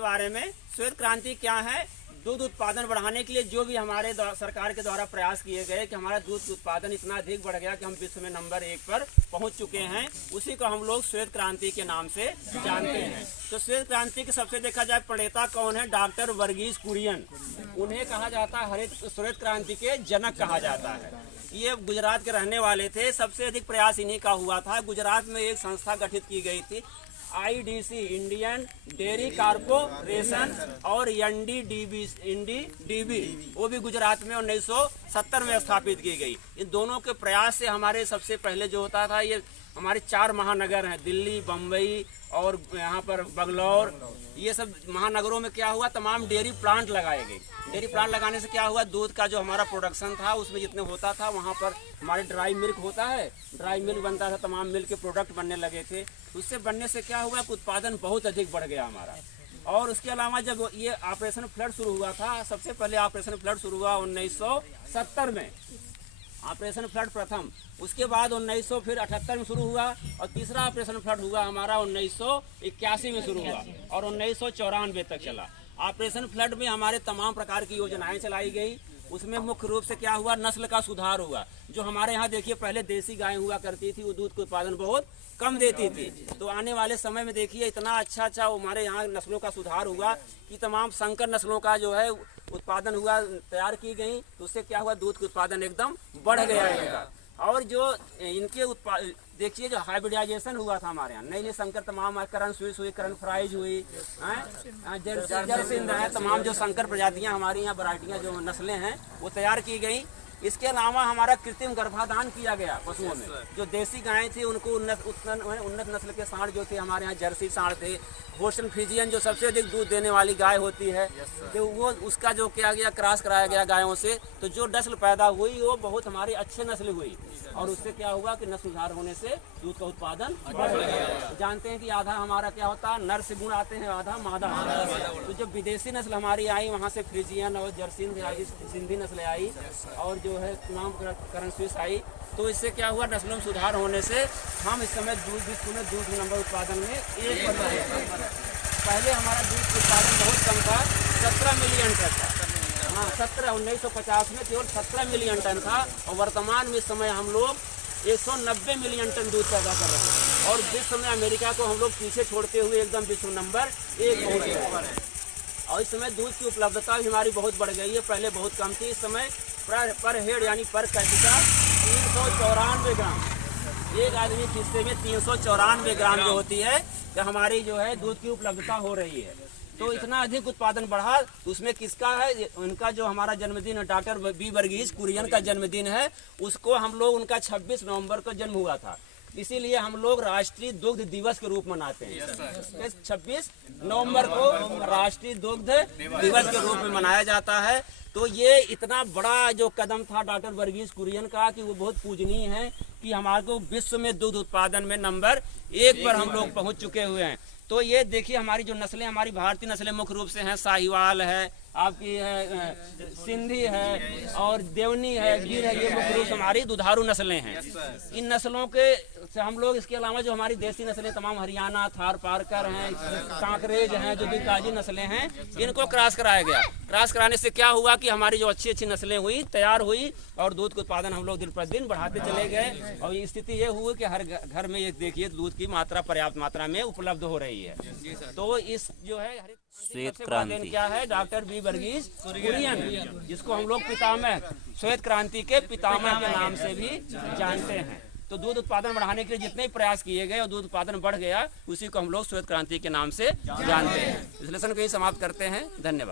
के बारे में श्वेत क्रांति क्या है, दूध उत्पादन बढ़ाने के लिए जो भी हमारे सरकार के द्वारा प्रयास किए गए कि हमारा दूध उत्पादन इतना अधिक बढ़ गया कि हम विश्व में नंबर 1 पर पहुंच चुके हैं, उसी को हम लोग श्वेत क्रांति के नाम से जानते हैं। तो श्वेत क्रांति के सबसे देखा जाए प्रणेता कौन है, डॉक्टर वर्गीस कुरियन। उन्हें कहा जाता है हरित श्वेत क्रांति के जनक कहा जाता है। ये गुजरात के रहने वाले थे। सबसे अधिक प्रयास इन्हीं का हुआ था। गुजरात में एक संस्था गठित की गई थी, IDC इंडियन डेयरी कारपोरेशन, और NDDB वो भी गुजरात में 1970 में स्थापित की गई। इन दोनों के प्रयास से हमारे सबसे पहले जो होता था, ये हमारे 4 महानगर हैं, दिल्ली, बम्बई और यहाँ पर बंगलौर, ये सब महानगरों में क्या हुआ, तमाम डेयरी प्लांट लगाए गए। डेयरी प्लांट लगाने से क्या हुआ, दूध का जो हमारा प्रोडक्शन था उसमें जितने होता था, वहाँ पर हमारे ड्राई मिल्क होता है, ड्राई मिल्क बनता था, तमाम मिल्क के प्रोडक्ट बनने लगे थे। उससे बनने से क्या हुआ कि उत्पादन बहुत अधिक बढ़ गया हमारा। और उसके अलावा जब ये ऑपरेशन फ्लड शुरू हुआ था, सबसे पहले ऑपरेशन फ्लड शुरू हुआ 1970 में, ऑपरेशन फ्लड प्रथम। उसके बाद 1978 में शुरू हुआ, और तीसरा ऑपरेशन फ्लड हुआ हमारा 1981 में शुरू हुआ और 1994 तक चला। ऑपरेशन फ्लड में हमारे तमाम प्रकार की योजनाएं चलाई गई। उसमें मुख्य रूप से क्या हुआ, नस्ल का सुधार हुआ। जो हमारे यहाँ देखिए पहले देसी गाय हुआ करती थी, वो दूध का उत्पादन बहुत कम देती थी। तो आने वाले समय में देखिए इतना अच्छा हमारे यहाँ नस्लों का सुधार हुआ कि तमाम संकर नस्लों का जो है उत्पादन हुआ, तैयार की गई। तो उससे क्या हुआ, दूध का उत्पादन एकदम बढ़ गया है। और जो इनके देखिए जो हाइब्रिडाइजेशन हुआ था हमारे यहाँ, नई नई संकर तमाम करण स्विस हुई, करण फ्राइज हुई, जर्सिंद है, तमाम जो संकर प्रजातियाँ हमारी यहाँ वैरायटियाँ जो नस्लें हैं वो तैयार की गई। इसके अलावा हमारा कृत्रिम गर्भाधान किया गया पशुओं में। जो देसी गायें थी उनको उन्नत नस्ल के सांड जो थे हमारे यहाँ, जर्सी सांड थे, होल्स्टीन फ्रीजियन जो सबसे अधिक दूध देने वाली गाय होती है, तो वो उसका जो किया गया, क्रॉस कराया गया गायों से। तो जो नस्ल पैदा हुई वो बहुत हमारी अच्छी नस्ल हुई, और उससे क्या हुआ कि नस्ल सुधार होने से दूध का उत्पादन बढ़ गया। जानते हैं कि आधा हमारा क्या होता है, नर से गुण आते हैं, आधा मादा। तो जब विदेशी नस्ल हमारी आई, वहाँ से फ्रीजियन और जर्सिंद सिंधी नस्लें आई, और जो है तमाम करण स्विस आई। तो इससे क्या हुआ, नस्लों में सुधार होने से हम इस समय विश्व में दूध नंबर उत्पादन में 1 पर रहे हैं। पहले हमारा दूध उत्पादन बहुत कम था, 17 मिलियन टन था। हाँ, 1950 में केवल 17 मिलियन टन था, और वर्तमान में इस समय हम लोग 190 मिलियन टन दूध पैदा कर रहे हैं। और विश्व में अमेरिका को हम लोग पीछे छोड़ते हुए एकदम विश्व नंबर 1 पहुँच गए। और इस समय दूध की उपलब्धता भी हमारी बहुत बढ़ गई है, पहले बहुत कम थी। इस समय पर हेड यानी पर कैपिटा 394 ग्राम, एक आदमी के हिस्से में 394 ग्राम जो होती है, कि हमारी जो है दूध की उपलब्धता हो रही है। तो इतना अधिक उत्पादन बढ़ा, तो उसमें किसका है, उनका जो हमारा जन्मदिन है, डॉक्टर बी वर्गीस कुरियन का जन्मदिन है, उसको हम लोग, उनका 26 नवंबर को जन्म हुआ था, इसीलिए हम लोग राष्ट्रीय दुग्ध दिवस के रूप मनाते हैं। 26 नवंबर को राष्ट्रीय दुग्ध दिवस के रूप में मनाया जाता है। तो ये इतना बड़ा जो कदम था डॉक्टर वर्गीस कुरियन का, कि वो बहुत पूजनीय है कि हमारे को विश्व में दूध उत्पादन में नंबर 1 पर हम लोग पहुंच चुके हुए हैं। तो ये देखिए हमारी जो नस्लें, हमारी भारतीय नस्लें मुख्य रूप से हैं, साहिवाल है, आपकी है सिंधी है, और देवनी है, गिर है, ये मुख्य रूप से हमारी दुधारू नस्लें हैं। इन नस्लों के से हम लोग, इसके अलावा जो हमारी देसी नस्लें तमाम हरियाणा, थार पारकर हैं, कांकरेज हैं, जो भी काजी नस्लें हैं, इनको क्रॉस कराया गया। क्रॉस कराने से क्या हुआ कि हमारी जो अच्छी अच्छी नस्लें हुई, तैयार हुई, और दूध का उत्पादन हम लोग दिन प्रतिदिन बढ़ाते चले गए। और ये स्थिति ये हुई कि हर घर में ये देखिए दूध की मात्रा पर्याप्त मात्रा में उपलब्ध हो रही है। तो इस जो है श्वेत क्रांति क्या है, डॉक्टर बी वर्गीस कुरियन, जिसको हम लोग पितामह, श्वेत क्रांति के पितामह के नाम से भी जानते हैं। तो दूध उत्पादन बढ़ाने के लिए जितने प्रयास किए गए और दूध उत्पादन बढ़ गया, उसी को हम लोग श्वेत क्रांति के नाम से जानते हैं। विश्लेषण को ही समाप्त करते हैं। धन्यवाद।